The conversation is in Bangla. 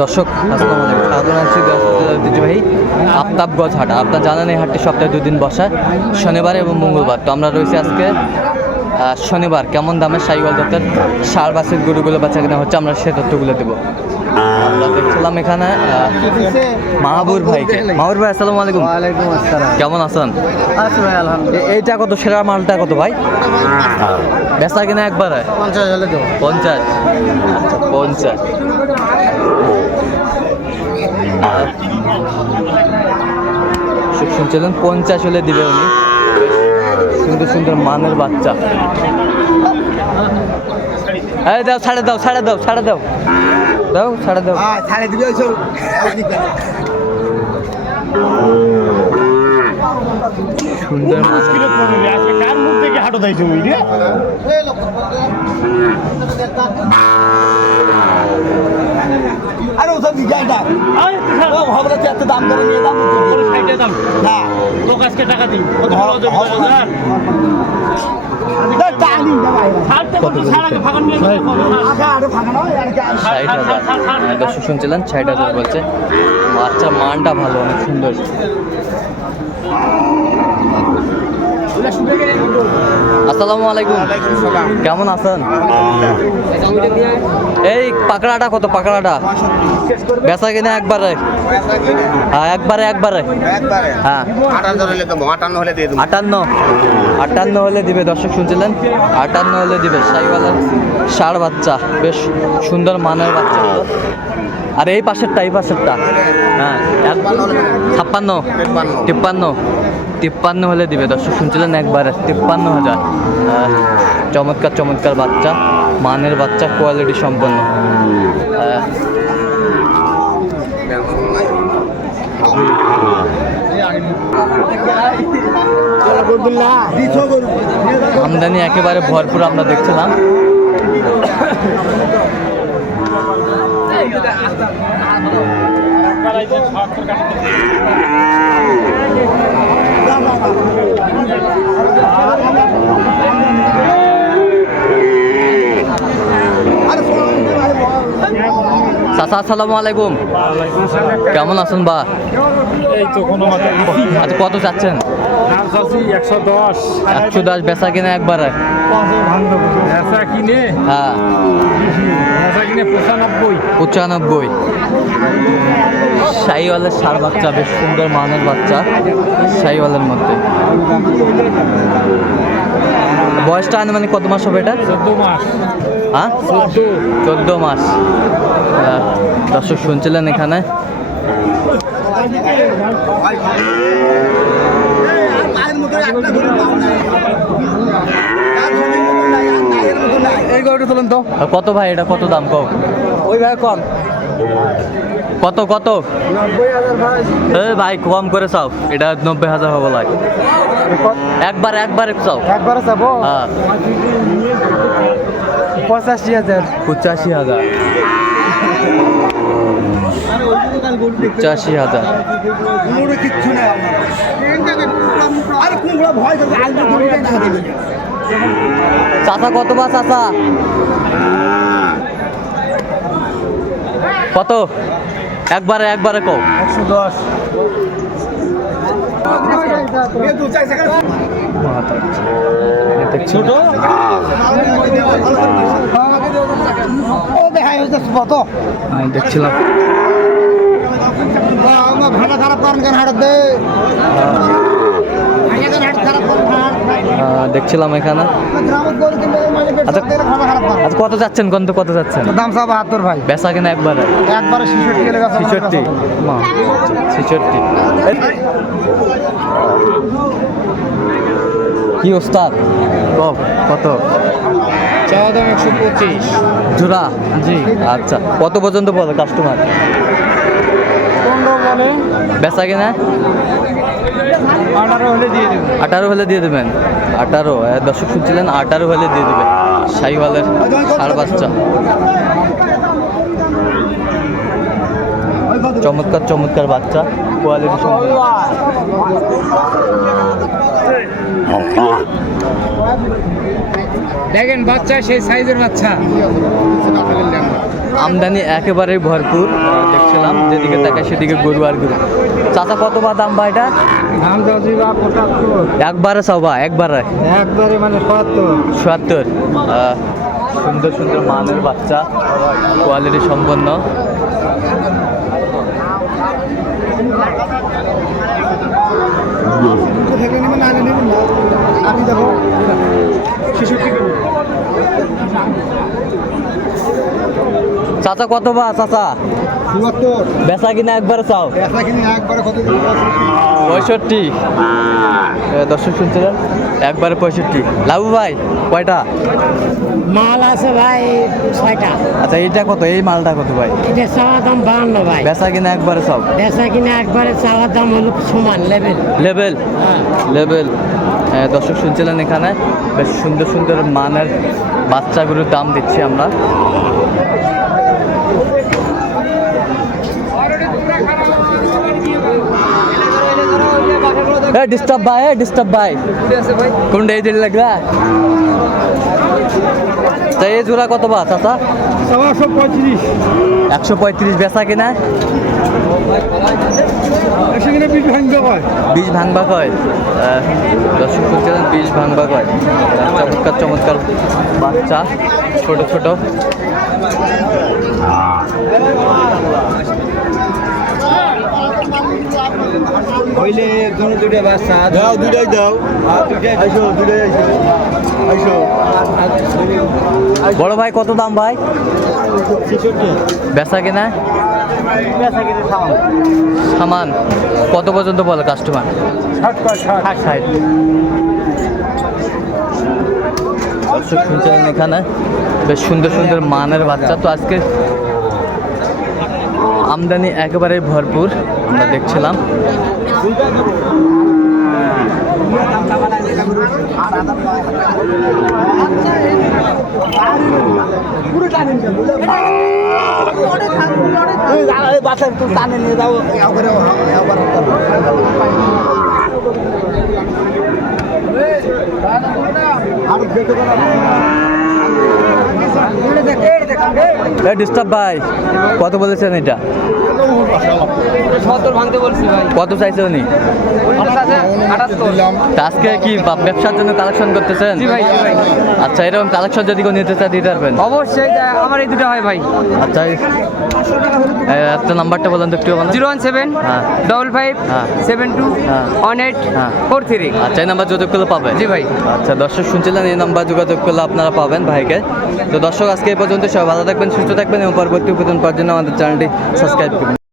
দর্শক, আসসালামু ঐতিহ্যবাহী আফতাবগঞ্জ হাট। আপনার জানেন এই হাটটি সপ্তাহে দুদিন বসা, শনিবার এবং মঙ্গলবার। তো আমরা রয়েছি আজকে শনিবার কেমন দামে সাইওয়াল জাতের সার বাসের গরুগুলো বাচ্চা কেনা হচ্ছে আমরা সে তথ্যগুলো দেবো। আমরা দেখছিলাম এখানে মাহাবুর ভাইকে। মাহাবুর ভাই আসসালামু আলাইকুম। ওয়ালাইকুম আসসালাম। কেমন আছেন? আছি ভাই আলহামদুলিল্লাহ। এইটা কত সেরা মালটা কত ভাই? বেচা কিনা একবারে? পঞ্চাশ হলে দেবো। পঞ্চাশ। আচ্ছা পঞ্চাশ শুনছিলেন পঞ্চাশ হলে দিবে উনি। সুন্দর সুন্দর মানের বাচ্চা। এই দাও ছাড়ে দাও ছাড়ে দাও ছাড়ে দাও। দাও ছাড়ে দাও। হ্যাঁ ছাড়ে দিবে ওইসব সুন্দর মাছ কার মুখ থেকে হাঁটো দেয় তুমি রে? আরে ওসব দিকে ও এত দাম ধরে নিয়ে দাম দাম। না লোক আজকে টাকা দিই। কত বড় জমি হ্যাঁ। ষাট হাজার। হ্যাঁ, দর্শক শুনছিলেন ষাট হাজার বলছে। বাচ্চার মানটা ভালো অনেক সুন্দর। আসসালামু আলাইকুম। কেমন আছেন? এই পাকড়াটা কত পাকড়াটা? বেচা কিনা একবারে? হ্যাঁ একবারে একবারে। হ্যাঁ। আটান্ন আটান্ন হলে দেবো। দর্শক শুনছিলেন? আটান্ন হলে দিবে। সাইওয়ালার ষাড় বাচ্চা বেশ সুন্দর মানের বাচ্চা। আর এই পাশেরটা এই পাশেরটা। হ্যাঁ ছাপ্পান্ন। তিপ্পান্ন। তিপ্পান্ন হলে দিবে, দর্শক, শুনছিলেন একবারে, তিপ্পান্ন হাজার। চমৎকার চমৎকার বাচ্চা, মানের বাচ্চা কোয়ালিটি সম্পন্ন। আমদানি একেবারে ভরপুর, আমরা দেখছিলাম। চাচা আসসালামু আলাইকুম। কেমন আছেন বা? এই তো কোনো আচ্ছা কত চাচ্ছেন একশো দশ। একশো দশ বেচা কিনা একবারে। কিনে? হ্যাঁ। কিনে পঁচানব্বই। পঁচানব্বই। শাহিওয়ালের ষাড় বাচ্চা বেশ সুন্দর মানের বাচ্চা শাহিওয়ালের মধ্যে। বয়সটা আনুমানিক কত মাস হবে এটা? চোদ্দ মাস। হ্যাঁ? চোদ্দ। মাস। দর্শক শুনছিলেন এখানে। পায়ের মতো একটা গরু পাও নাই। এই গরুটা তোলেন তো। কত ভাই এটা? কত দাম কম ওই ভাই কম। কত কত? ভাই। কম করে চাও। এটা নব্বই হাজার হবে লাগে। একবার একবার চাও? একবার যাব হ্যাঁ। পঁচাশি হাজার। পঁচাশি হাজার। পঁচাশি হাজার। কিচ্ছু নেই আরে কুমড়ো ভয় আলু না দিবে। চাচা কত বা চাচা? কত? একবারে একবারে কও। একশো দশ ছোট দেখছিলাম। ভাড়া খারাপ করেন কেন? হাট দে হাট খারাপ করেন হাট আহ, দেখছিলাম এখানে। আচ্ছা। আচ্ছা কত যাচ্ছেন কত কত যাচ্ছেন? দাম সব বাহাত্তর ভাই। বেচা কিনা একবারে? একবারে ছিষট্টি গেলে গেছে ছিষট্টি। ছিষট্টি। কি ওস্তাদ? কত? চাওয়া দাম একশো পঁচিশ। জোড়া? জি। আচ্ছা কত পর্যন্ত বলে কাস্টমার পনেরো বলে। বেচা কিনা? আঠারো হলে দিয়ে দেবেন। আঠারো দর্শক শুনছিলেন? আঠারো হলে দিয়ে দেবেন। শাহিওয়ালের সার বাচ্চা। চমৎকার চমৎকার বাচ্চা। কোয়ালিটি দেখেন বাচ্চা সেই সাইজের বাচ্চা। আমদানি একেবারে ভরপুর। দেখছিলাম যেদিকে তাকায় সেদিকে গরু আর গরু। চাচা কত বা দাম বা এটা? একবারে সবা একবারে একবারে মানে সত্তর। সুন্দর সুন্দর মানের বাচ্চা। কোয়ালিটি সম্পন্ন থেকে নেবেন না নেবেন না আমি দেখো চাচা কত বা চাচা বেচা কিনা একবারে চাও? পঁয়ষট্টি। দর্শক শুনছিলেন? একবারে পঁয়ষট্টি। লাবু ভাই কয়টা? মাল আছে ভাই ছয়টা। আচ্ছা এইটা কত? এই মালটা কত ভাই? এটা চাওয়ার দাম বাহান্ন ভাই। বেচা কিনা একবারে সব বেচা কিনা একবারে চাওয়ার দাম হলো সমান লেভেল লেভেল লেভেল দর্শক শুনছিলেন এখানে? বেশ সুন্দর সুন্দর মানের বাচ্চাগুলোর দাম দিচ্ছি আমরা। ডিস্টার্ব ভাই ডিস্টার্ব ভাই কোনটা এই দিন লাগলা তা এই জোড়া কত বা চাচা? একশো পঁয়ত্রিশ বেচা কিনা? হয় বীজ ভাঙবা কয়? দর্শক শুনছিলেন বীজ ভাঙবা কয়? আহ, চমৎকার চমৎকার বাচ্চা ছোট ছোট। হইলে দুটো দুটো বাচ্চা দাও দুটাই দাও। আইসো দুটাই আইসো। আইসো। বড় ভাই কত দাম ভাই? বেচা কিনা? সামান কত পর্যন্ত বলে কাস্টমার ষাট ষাট। দর্শক শুনছিলেন এখানে? বেশ সুন্দর সুন্দর মানের বাচ্চা। তো আজকে আমদানি একেবারে ভরপুর আমরা দেখছিলাম। দেখো ডিস্টার্ব ভাই কত বলেছেন এটা। সত্তর ভাঙতে বলছি ভাই। কত চাইছে উনি? আজকে কি ব্যবসার জন্য কালেকশন করতেছেন? ভাই, আচ্ছা এরকম কালেকশন যদি কেউ নিতে চায় দিতে পারবেন। অবশ্যই আমার এই দুটো হয় ভাই। আচ্ছা একটা নাম্বারটা বলেন তো একটু জিরো ওয়ান সেভেন হ্যাঁ। ডবল ফাইভ হ্যাঁ। সেভেন টু হ্যাঁ। One eight. Four three. আচ্ছা এই নাম্বার যোগাযোগ করলে পাবেন। জি ভাই। আচ্ছা দর্শক শুনছিলেন এই নাম্বার যোগাযোগ করলে আপনারা পাবেন ভাইকে। তো দর্শক আজকে এই পর্যন্ত সবাই ভালো থাকবেন সুস্থ থাকবেন এবং পরবর্তী পাওয়ার জন্য আমাদের চ্যানেলটি সাবস্ক্রাইব করবেন